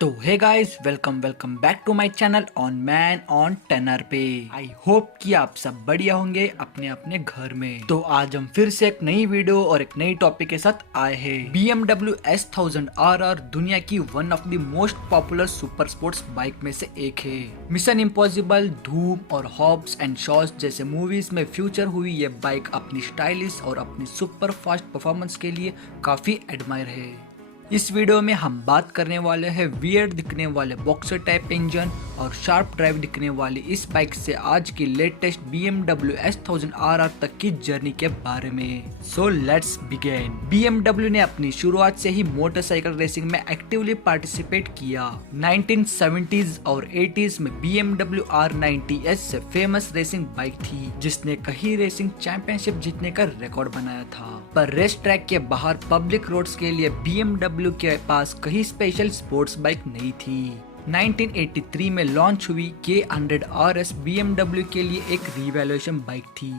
तो hey guys, welcome back to my channel on man on tenor पे। I hope कि आप सब बढ़िया होंगे अपने अपने घर में। तो आज हम फिर से एक नई वीडियो और एक नई टॉपिक के साथ आए हैं। BMW S1000RR दुनिया की one of the most popular super sports bike में से एक है। मिशन इम्पॉसिबल, धूम और हॉब्स एंड शॉस जैसे मूवीज में फ्यूचर हुई ये बाइक अपनी स्टाइलिश और अपनी सुपर फास्ट परफॉर्मेंस के लिए काफी एडमायर है। इस वीडियो में हम बात करने वाले हैं वियर्ड दिखने वाले बॉक्सर टाइप इंजन और शार्प ड्राइव दिखने वाली इस बाइक से आज की लेटेस्ट BMW S1000RR तक की जर्नी के बारे में। So let's begin. BMW ने अपनी शुरुआत से ही मोटरसाइकिल रेसिंग में एक्टिवली पार्टिसिपेट किया। 1970s और 80s में BMW R90S से फेमस रेसिंग बाइक थी जिसने कई रेसिंग चैंपियनशिप जीतने का रिकॉर्ड बनाया था। पर रेस ट्रैक के बाहर पब्लिक रोड्स के लिए BMW के पास कहीं स्पेशल स्पोर्ट्स बाइक नहीं थी। 1983 में लॉन्च हुई K100RS BMW के लिए एक रिवॉल्यूशन बाइक थी,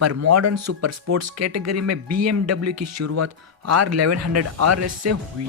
पर मॉडर्न सुपर स्पोर्ट्स कैटेगरी में BMW की शुरुआत R1100RS से हुई।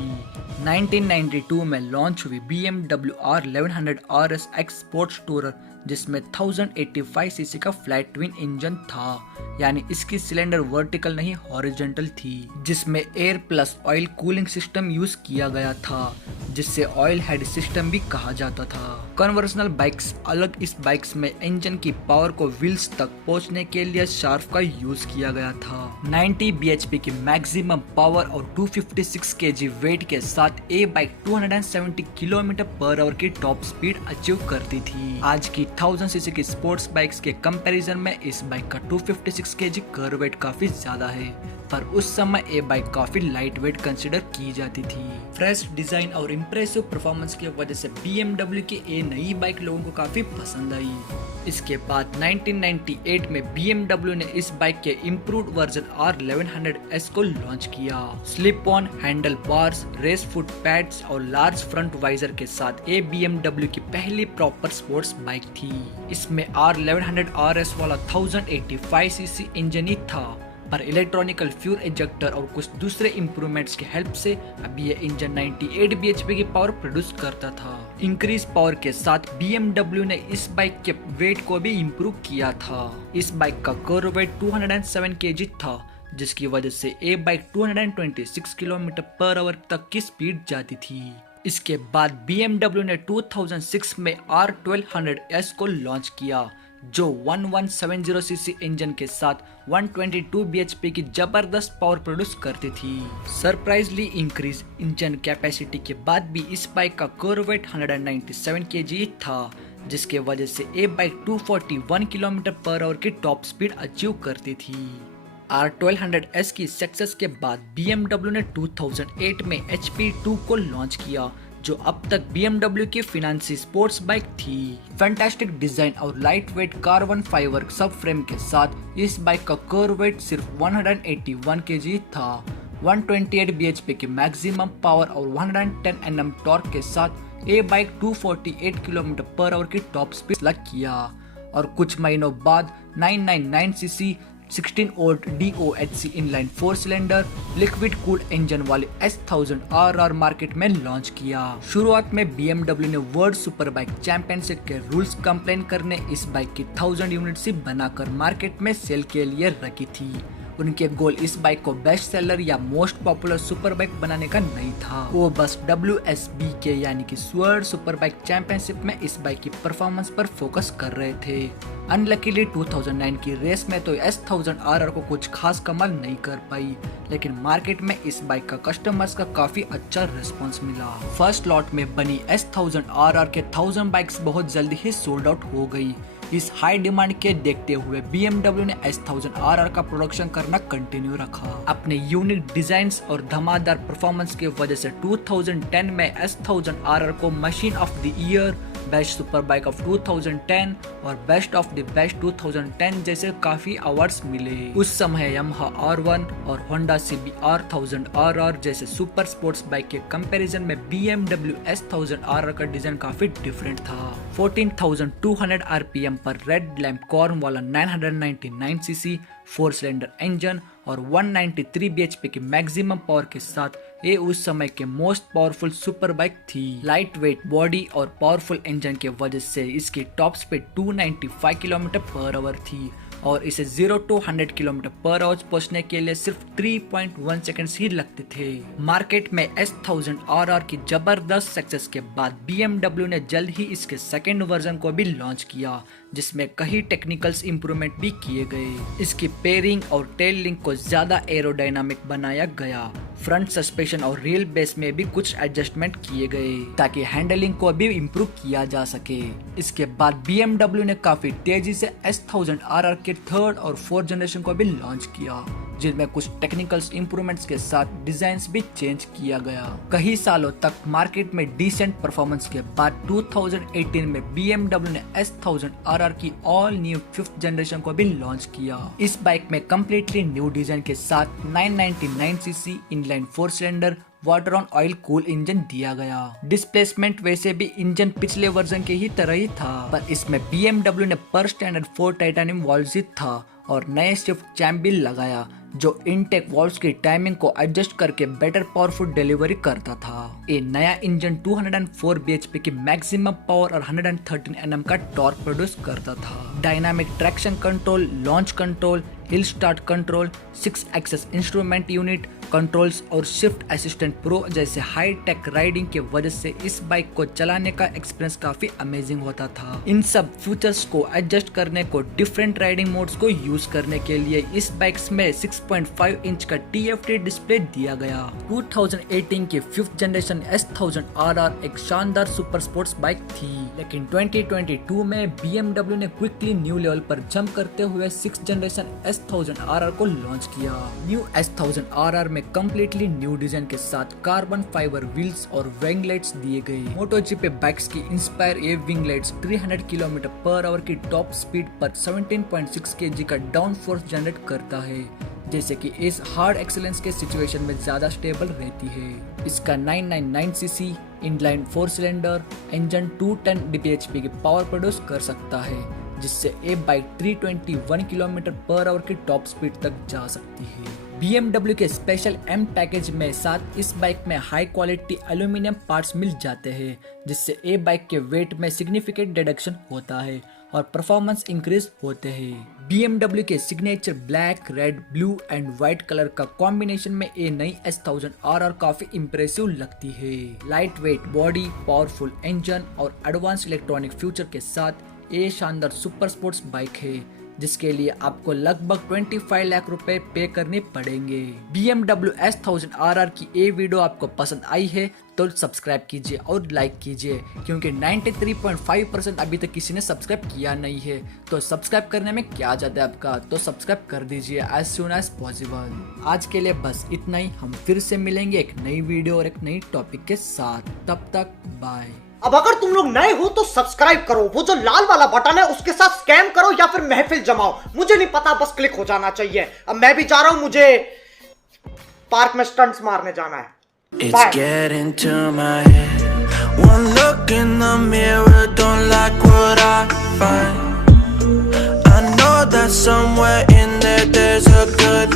1992 में लॉन्च हुई BMW R1100RS X sports tourer जिसमें 1085 सीसी का फ्लैट ट्विन इंजन था, यानी इसकी सिलेंडर वर्टिकल नहीं हॉरिजॉन्टल थी, जिसमें air plus oil cooling system use किया गया था जिससे ऑयल हेड सिस्टम भी कहा जाता था। कन्वर्शनल बाइक्स अलग, इस बाइक्स में इंजन की पावर को व्हील्स तक पहुंचने के लिए शार्प का यूज किया गया था। 90 bhp की मैक्सिमम पावर और 256 kg वेट के साथ ये बाइक 270 km/h की टॉप स्पीड अचीव करती थी। आज की 1000 सीसी की स्पोर्ट्स बाइक्स के कंपैरिजन में इस बाइक का 256 kg कर वेट काफी ज्यादा है, पर उस समय ये बाइक काफी लाइट वेट कंसिडर की जाती थी। फ्रेश डिजाइन और इम्प्रेसिव परफॉर्मेंस की वजह से BMW की ये नई बाइक लोगों को काफी पसंद आई। इसके बाद 1998 में BMW ने इस बाइक के इम्प्रूव्ड वर्जन R1100S को लॉन्च किया। Slip on handle bars, race foot pads और लार्ज फ्रंट वाइजर के साथ ये BMW की पहली प्रॉपर स्पोर्ट्स बाइक थी। इसमें R1100RS वाला 1085 सीसी इंजन ही था, पर इलेक्ट्रॉनिकल फ्यूल इंजेक्टर और कुछ दूसरे इम्प्रूवमेंट्स की हेल्प से अब ये इंजन 98 bhp की पावर प्रोड्यूस करता था। इंक्रीज पावर के साथ BMW ने इस बाइक के वेट को भी इम्प्रूव किया था। इस बाइक का कर्व वेट 207 kg था, जिसकी वजह से ये बाइक 226 km/h तक की स्पीड जाती थी। इसके बाद BMW ने 2006 में R1200S को लॉन्च किया जो 1170 सीसी इंजन के साथ 122 bhp की जबरदस्त पावर प्रोड्यूस करती थी। सरप्राइजली इंक्रीज इंजन कैपेसिटी के बाद भी इस बाइक का कर्व वेट 197 kg था, जिसके वजह से ये बाइक 241 km/h की टॉप स्पीड अचीव करती थी। R1200S की सक्सेस के बाद BMW ने 2008 में HP2 को लॉन्च किया जो अब तक BMW की फिनांसी स्पोर्ट्स बाइक थी। फैंटास्टिक डिजाइन और लाइट वेट कार्बन फाइबर सब फ्रेम के साथ इस बाइक का कर्व वेट सिर्फ 181 kg था। 128 bhp की मैक्सिमम पावर और 110 Nm टॉर्क के साथ ये बाइक 248 km/h की टॉप स्पीड लग किया और कुछ महीनों बाद 999 CC 16 volt DOHC inline 4 cylinder liquid cooled engine वाले S1000RR मार्केट में लॉन्च किया। शुरुआत में BMW ने वर्ल्ड सुपर बाइक चैंपियनशिप के रूल्स कंप्लेन करने इस बाइक की 1000 यूनिट्स बनाकर मार्केट में सेल के लिए रखी थी। उनके गोल इस बाइक को बेस्ट सेलर या मोस्ट पॉपुलर सुपर बाइक बनाने का नहीं था, वो बस WSBK यानी कि वर्ल्ड सुपर बाइक चैंपियनशिप में इस बाइक की परफॉर्मेंस पर फोकस कर रहे थे। अनलकीली 2009 की रेस में तो S1000RR को कुछ खास कमाल नहीं कर पाई, लेकिन मार्केट में इस बाइक का कस्टमर्स का काफी अच्छा रिस्पांस मिला। फर्स्ट लॉट में बनी S1000RR के 1000 बाइक्स बहुत जल्दी ही सोल्ड आउट हो गई। इस हाई डिमांड के देखते हुए BMW ने S1000RR का प्रोडक्शन करना कंटिन्यू रखा। अपने यूनिक डिजाइन्स और धमाकेदार परफॉर्मेंस की वजह से 2010 में S1000RR को machine of the year, best super bike of 2010 और बेस्ट ऑफ द बेस्ट 2010 जैसे काफी अवार्ड्स मिले। उस समय Yamaha R1 और Honda CBR 1000RR जैसे सुपर स्पोर्ट्स बाइक के कंपैरिजन में BMW S1000RR का डिजाइन काफी डिफरेंट था। 14,200 RPM पर रेड लैम्प कॉर्न वाला 999 सीसी 4 सिलेंडर इंजन और 193 bhp की मैक्सिमम पावर के साथ ये उस समय के मोस्ट पावरफुल सुपर बाइक थी। लाइट वेट बॉडी और पावरफुल इंजन के वजह से इसकी टॉप स्पीड 295 km/h थी और इसे 0 to 100 km/h पहुंचने के लिए सिर्फ 3.1 सेकंड्स ही लगते थे। मार्केट में S1000RR की जबरदस्त सक्सेस के बाद BMW ने जल्द ही इसके सेकंड वर्जन को भी लॉन्च किया, जिसमें कई टेक्निकल्स इंप्रूवमेंट भी किए गए। इसकी पेयरिंग और टेल लिंक को ज्यादा एरोडायनामिक बनाया गया। फ्रंट सस्पेंशन और व्हील बेस में भी कुछ एडजस्टमेंट किए गए ताकि हैंडलिंग को भी इम्प्रूव किया जा सके। इसके बाद BMW ने काफी तेजी से S1000RR के थर्ड और फोर्थ जनरेशन को भी लॉन्च किया, जिनमें कुछ टेक्निकल्स इंप्रूवमेंट्स के साथ डिजाइन्स भी चेंज किया गया। कई सालों तक मार्केट में डिसेंट परफॉर्मेंस के बाद 2018 में BMW ने S1000RR की ऑल न्यू फिफ्थ जनरेशन को भी लॉन्च किया। इस बाइक में कम्प्लीटली न्यू डिजाइन के साथ 999cc inline 4 cylinder water on oil cool engine दिया गया। डिस्प्लेसमेंट वैसे भी इंजन पिछले वर्जन के ही तरह ही था, पर इसमें BMW ने पर स्टैंडर्ड 4 टाइटेनियम वाल्व्स था और नए शिफ्ट चैम्प भी लगाया, जो इनटेक वाल्व्स की टाइमिंग को एडजस्ट करके बेटर पावरफुल डिलीवरी करता था। ये नया इंजन 204 bhp की मैक्सिमम पावर और 113 Nm का टॉर्क प्रोड्यूस करता था। Dynamic traction control, launch control, hill start control, 6 axis instrument unit controls और शिफ्ट असिस्टेंट प्रो जैसे हाई टेक राइडिंग के वजह से इस बाइक को चलाने का एक्सपीरियंस काफी अमेजिंग होता था। इन सब फीचर्स को एडजस्ट करने को डिफरेंट राइडिंग मोड्स को यूज करने के लिए इस बाइक्स में 6.5 इंच का TFT डिस्प्ले दिया गया। 2018 की फिफ्थ जनरेशन S1000RR एक शानदार सुपर स्पोर्ट्स बाइक थी, लेकिन 2022 में BMW ने क्विकली न्यू लेवल पर जंप करते हुए 6th जनरेशन S1000RR को लॉन्च किया। न्यू S1000RR में कम्प्लीटली न्यू डिजाइन के साथ कार्बन फाइबर व्हील्स और विंग लाइट्स दिए गए। MotoGP बाइक्स की इंस्पायर ये विंग लाइट्स 300 km/h की टॉप स्पीड पर 17.6 kg का डाउन फोर्स जनरेट करता है, जैसे कि इस हार्ड एक्सीलेंस के सिचुएशन में ज्यादा स्टेबल रहती है। इसका 999cc inline 4 cylinder engine 210 bhp की पावर प्रोड्यूस कर सकता है, जिससे ये बाइक 321 km/h की टॉप स्पीड तक जा सकती है। BMW के स्पेशल M पैकेज में साथ इस बाइक में हाई क्वालिटी एल्यूमिनियम पार्ट्स मिल जाते हैं, जिससे ये बाइक के वेट में सिग्निफिकेंट रिडक्शन होता है और परफॉर्मेंस इंक्रीज होते हैं। BMW के signature black, red, blue and white colour का कॉम्बिनेशन में ये नई S1000RR काफी इम्प्रेसिव लगती है। Light weight body, powerful engine और एडवांस इलेक्ट्रॉनिक फ्यूचर के साथ ये शानदार सुपर स्पोर्ट्स बाइक है, जिसके लिए आपको लगभग 25 लाख रुपए पे करने पड़ेंगे। BMW S1000RR की ये वीडियो आपको पसंद आई है तो सब्सक्राइब कीजिए और लाइक कीजिए, क्योंकि 93.5% अभी तक किसी ने सब्सक्राइब किया नहीं है। तो सब्सक्राइब करने में क्या जाता है आपका, तो सब्सक्राइब कर दीजिए एज सून एज पॉसिबल। आज के लिए बस इतना ही। हम फिर से मिलेंगे एक नई वीडियो और एक नई टॉपिक के साथ। तब तक बाय। अब अगर तुम लोग नए हो तो सब्सक्राइब करो, वो जो लाल वाला बटन है उसके साथ स्कैम करो या फिर महफिल जमाओ, मुझे नहीं पता, बस क्लिक हो जाना चाहिए। अब मैं भी जा रहा हूं, मुझे पार्क में स्टंट्स मारने जाना है। It's getting to my head. One look in the mirror, don't like what I find. I know that somewhere in there there's a good